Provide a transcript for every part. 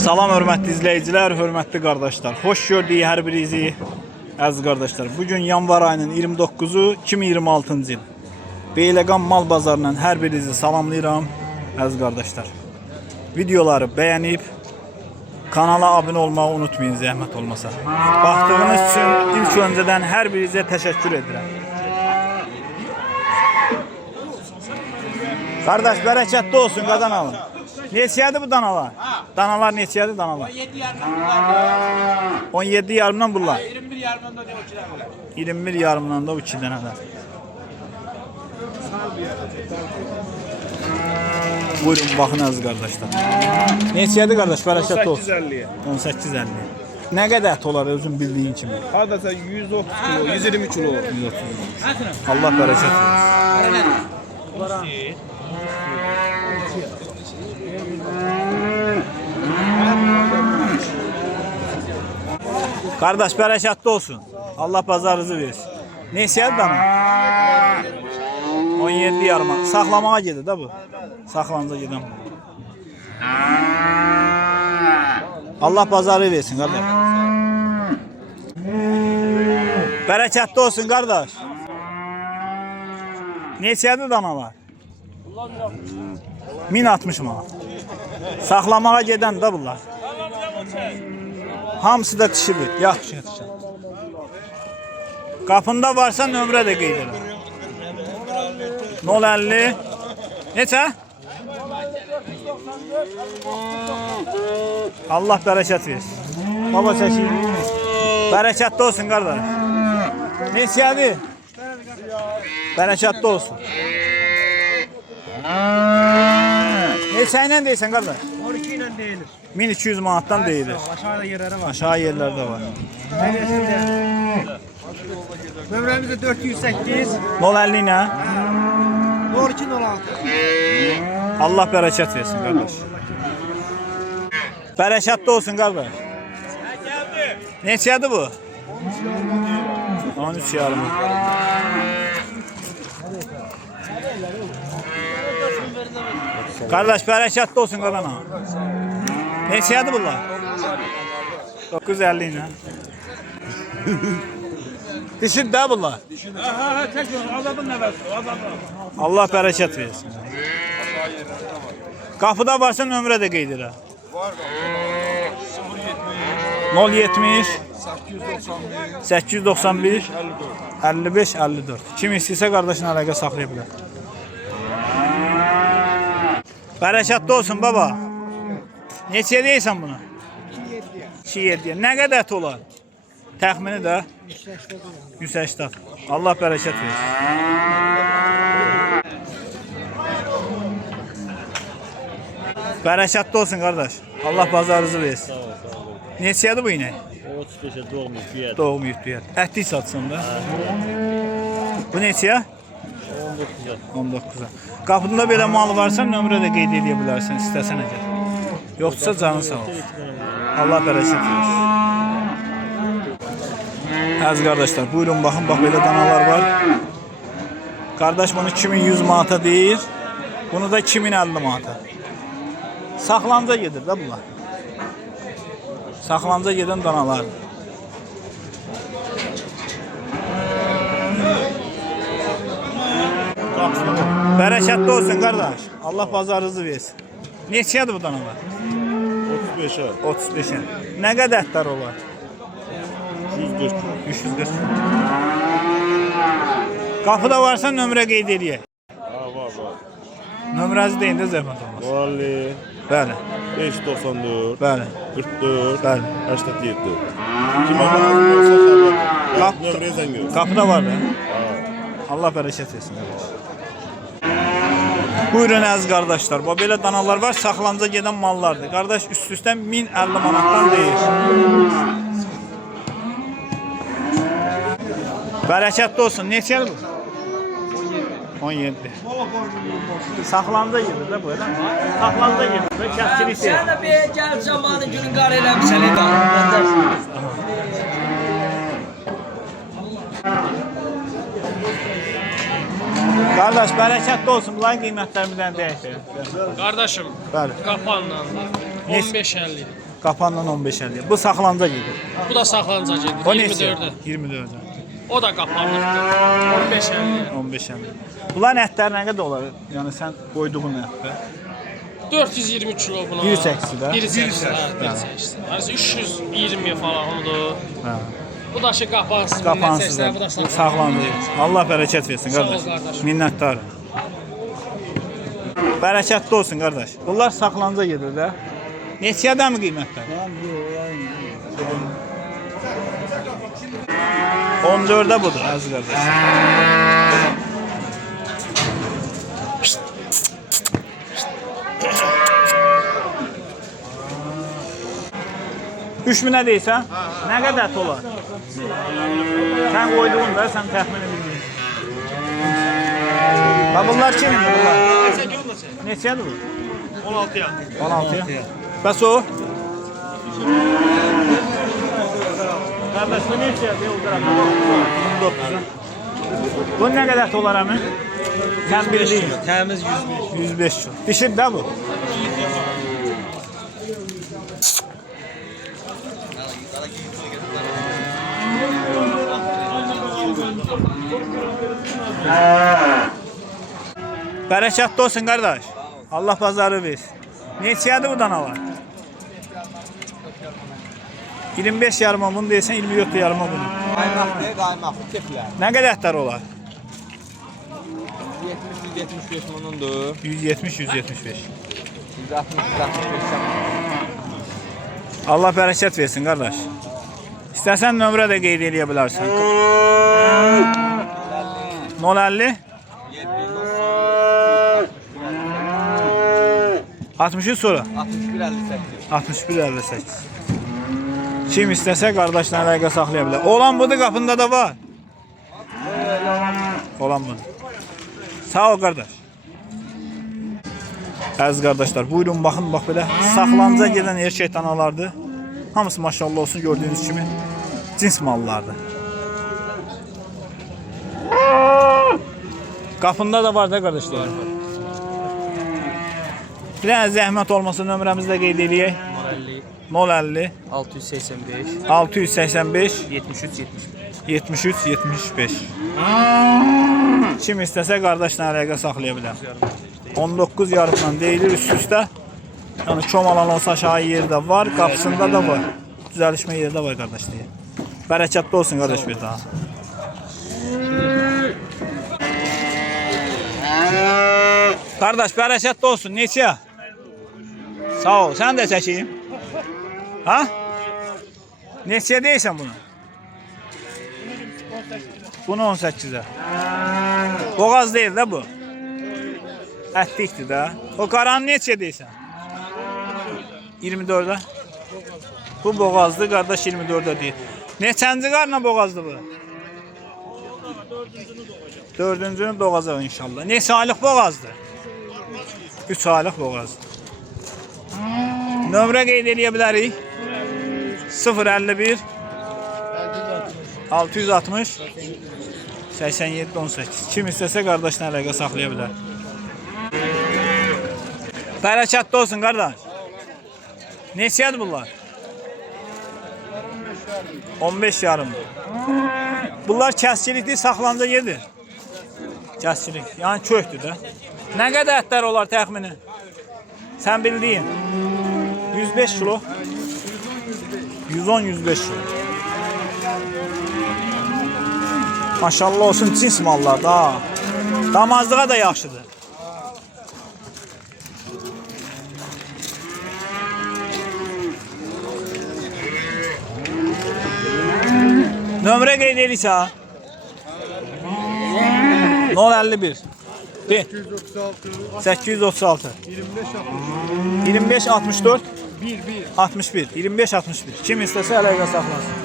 Salam hörmətli izləyicilər, hörmətli qardaşlar. Xoş gördük hər birinizi. Əziz qardaşlar, bugün yanvar ayının 29-u 2026-cı il. Beyləqan mal bazarından hər birinizi salamlayıram. Əziz qardaşlar, videoları bəyənib kanala abunə olmağı unutmayın, zəhmət olmasa. Baxdığınız üçün ilk öncədən hər birinizə təşəkkür edirəm. Qardaş, bərəkətli olsun, qadan alın. Neçədir bu danalar? Danalar neçədir danalar? 17 yarımdan bunlar. 21 yarımdan da o 2 dənələr. 21 yarımdan da o 2 dənələr. Buyurun, baxın əziz qardaşlar. Neçədir qardaş, bərəkətli olsun. 18.50. Nə qədər ət olar özün bildiyin kimi? Hardasa 130 kilo, 120 kilo. Allah bərəkət versin. Qardaş, bərəkətli olsun. Allah bazarınızı versin. Neçədir dana? 17 yarıma. Saxlamağa gedir da bu. Saxlanıca gedən bu. Allah bazarı versin qardaş. Bərəkətli olsun qardaş. Neçədir danalar? 1060 manat. Saxlamağa gedən da bunlar. Hamısı da dişidir. Yaxşı yetişir. Qapında varsa nömrə də qeyd edin. 050 neçə? Allah bərəkət versin. Baba çəkir. Bərəkətli olsun qardaş. Neçədir? Bərəkətli olsun. Neçə ilə deyirsən qardaş? 12 ilə deyilir. 1200 manattan deyilir. Aşağıda yerləri var. Aşağı yerlerde var. Nömrəmiz də 408 050 nə? 0206. Allah bərəkət versin qardaş. Bərəkətli olsun qardaş. Neçədir bu? 13 yarım. Qardaş, bərəkətli olsun qadana. Neçədir bunlar? 950 ilə. Dişid də bunlar. Aha, tək azadın nəvəsi, azadın. Allah bərəkət versin. Qapıda varsa nömrə də qeyd edə. Var. 070 891 891 55 54. Kim istəyirsə qardaşın əlaqə saxlaya bilər. Bərəkətli olsun baba. Neçəyə deyirsən bunu? 2.7. Nə qədər ət olar? Təxmini də 180. Allah bərəkət versin. Bərəkətli olsun qardaş. Allah bazarınızı versin. Neçədir bu inək? 35'e doğmuş bir yer. Doğmayıb deyər. Ətlik satsan da. Bu neçəyə? 19'a. 19'a. Qapında belə mal varsa nömrə də qeyd edə bilərsən istəsən əgər. Yoxsa canın sağ olsun. Allah bərəkət versin. Əziz qardaşlar, buyurun baxın, bax belə danalar var. Qardaş bunu 2100 manata deyir. Bunu da 2050 manata. Saxlanca gedir də bunlar. Saxlanca gedən danalar. Bərəkətli olsun qardaş. Allah bazarınızı versin. Neçədir bu danalar? 35'e. 35'e. Nə qədər ətlər olar? 140. 340. Qapıda varsa nömrə qeyd edək. Var. Nömrənizi deyin də zəhmət olmaz. Vali. Bəli. 594. Bəli. 44. Bəli. 87. Kim lazım olsa xəbər. Nömrəyə zəng ver. Qapıda var da. Allah bərəkət versin qardaş. Buyurun əziz qardaşlar. Bu belə danalar var, saxlanca gedən mallardır. Qardaş üst-üstdən 1050 manatdan deyir. Bərəkətli olsun. Neçədir bu? 17. Saxlanca gedir də bu elə. Saxlanca gedir də, kəskilik deyil. Sen de bir gel zamanı günün qarı eləmişsən eda. Qardaş, bərəkətli olsun. Bunların qiymətlərindən deyək. Kardeşim, Bəli. kapanla 15.50. Qapandan 15.50. Bu saxlanca gedir. Bu da saxlanacaq gedir. O neçə? 24-ə. 24. O da qapanlıqdır. 15-50. 15.50. Bunlar ətlər nə qədər olar? Yəni sən qoyduğun ətlər. 420 kilo buna. Bir çəkisi də. Bir çəkisi. Hə, bir çəkisi. Hərisi 320 falan odur. Hə. Bu da şey qapansız. Qapansız. Bu da Saxlandı. Allah bərəkət versin Sağ ol qardaş. qardaş. Minnətdarım. Bərəkətli olsun qardaş. Bunlar saxlanca gedir də. Neçədən mi qiymətlər? 14-də budur əziz qardaş. Üç minə deyirsən? Nə qədər ət olar? Sən qoyduğun da, sən təxmini bilmirsən. Ha bunlar kimindir bunlar? Neçədir bu? 16'ya. 16'ya. Bəs o? Qardaş bu neçədir? O tərəfə. 29'a. Bu nə qədər ət olar əmin? Sən bildiyin. Təmiz 105 kilo. Dişir də bu. Bərəkətli olsun qardaş. Allah bazarı versin. Neçədir bu danalar? 25 yarıma bunu deyirsən, 24 yarıma bunu. Qaymaqlı keflər. Nə qədər ətlər olar? 70-175 manondur. 170-175. 160-165. Allah bərəkət versin qardaş. İstəsən nömrə də qeyd edə bilərsən. 050 63 sonra 61-58. 61-58. Kim istəsə qardaşla əlaqə saxlaya bilər. Olan budur, qapında da var. Olan budur. Sağ ol qardaş. Əziz qardaşlar, buyurun baxın, bax belə saxlanca gedən erkək danalardır. Hamısı maşallah olsun, gördüyünüz kimi cins mallardır. Qapında da var da qardaşlar. Bir dənə zəhmət olmasa nömrəmizi də qeyd edək. 050 685 685 73 73 75. Kim istəsə qardaşla əlaqə saxlaya bilər. 19 yarımdan deyilir üst-üstə. Yəni çomalan olsa aşağı yerdə var, qapısında da var. Düzəlişmə yerdə var qardaş deyə. Bərəkətli olsun qardaş bir daha. Qardaş bərəkətli olsun. Neçə? Sağ ol. Sən də çəkeyim. Ha? Neçə deyirsən bunu? Bunu 18'e. Boğaz değil de bu. Ətlikdir də. O qaranı neçə deyirsən? 24'e. Bu boğazlı qardaş 24'e deyir. Neçənci qarla boğazlı bu? Dördüncünü doğacaq inşallah. Neçə aylıq boğazdır? 3 aylıq boğazdır. Nömrə qeyd edə bilərik. 051 660 87 18. Kim istəsə qardaşla əlaqə saxlaya bilər. Bərəkətli olsun qardaş. Neçədir bunlar? 15 yarımdır. Bunlar kəskilikdir, saxlanca gedir. Kəskilik, yəni kökdür də. Nə qədər ətlər olar təxmini? Sən bildiyin. 105 kilo. 110-105 kilo. Maşallah olsun cins mallar da. Damazlığa da yaxşıdır. Nömrə qeyd edirsə. 051 836 25 64 61 25 61. Kim istəsə əlaqə saxlasın.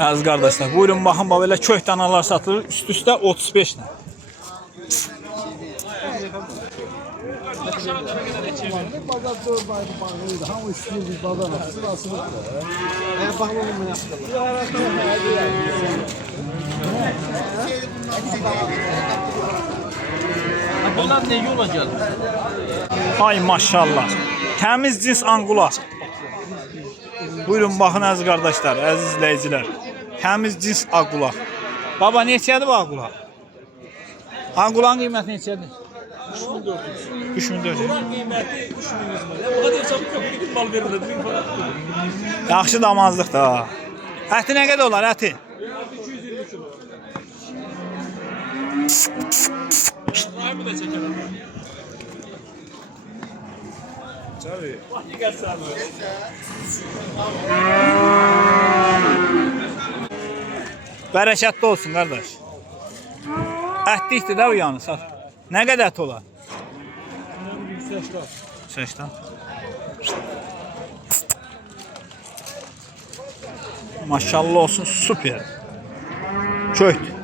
Əziz qardaşlar, buyurun baxın, belə kök danalar satılır, üst-üstə 35 ilə. Bunlar ne yola geldi? Ay maşallah. Təmiz cins angula. Buyurun baxın əziz qardaşlar, əziz izləyicilər. Təmiz cins angula. Baba neçədir bu angula? Angulanın qiyməti neçədir? 3400. Yaxşı damazlıq da. Əti nə qədər olar əti? Bərəkətli olsun qardaş. Ətlikdir də bu yanı sat. Nə qədər ət olar? 80. Maşallah olsun, süper. Çöktü.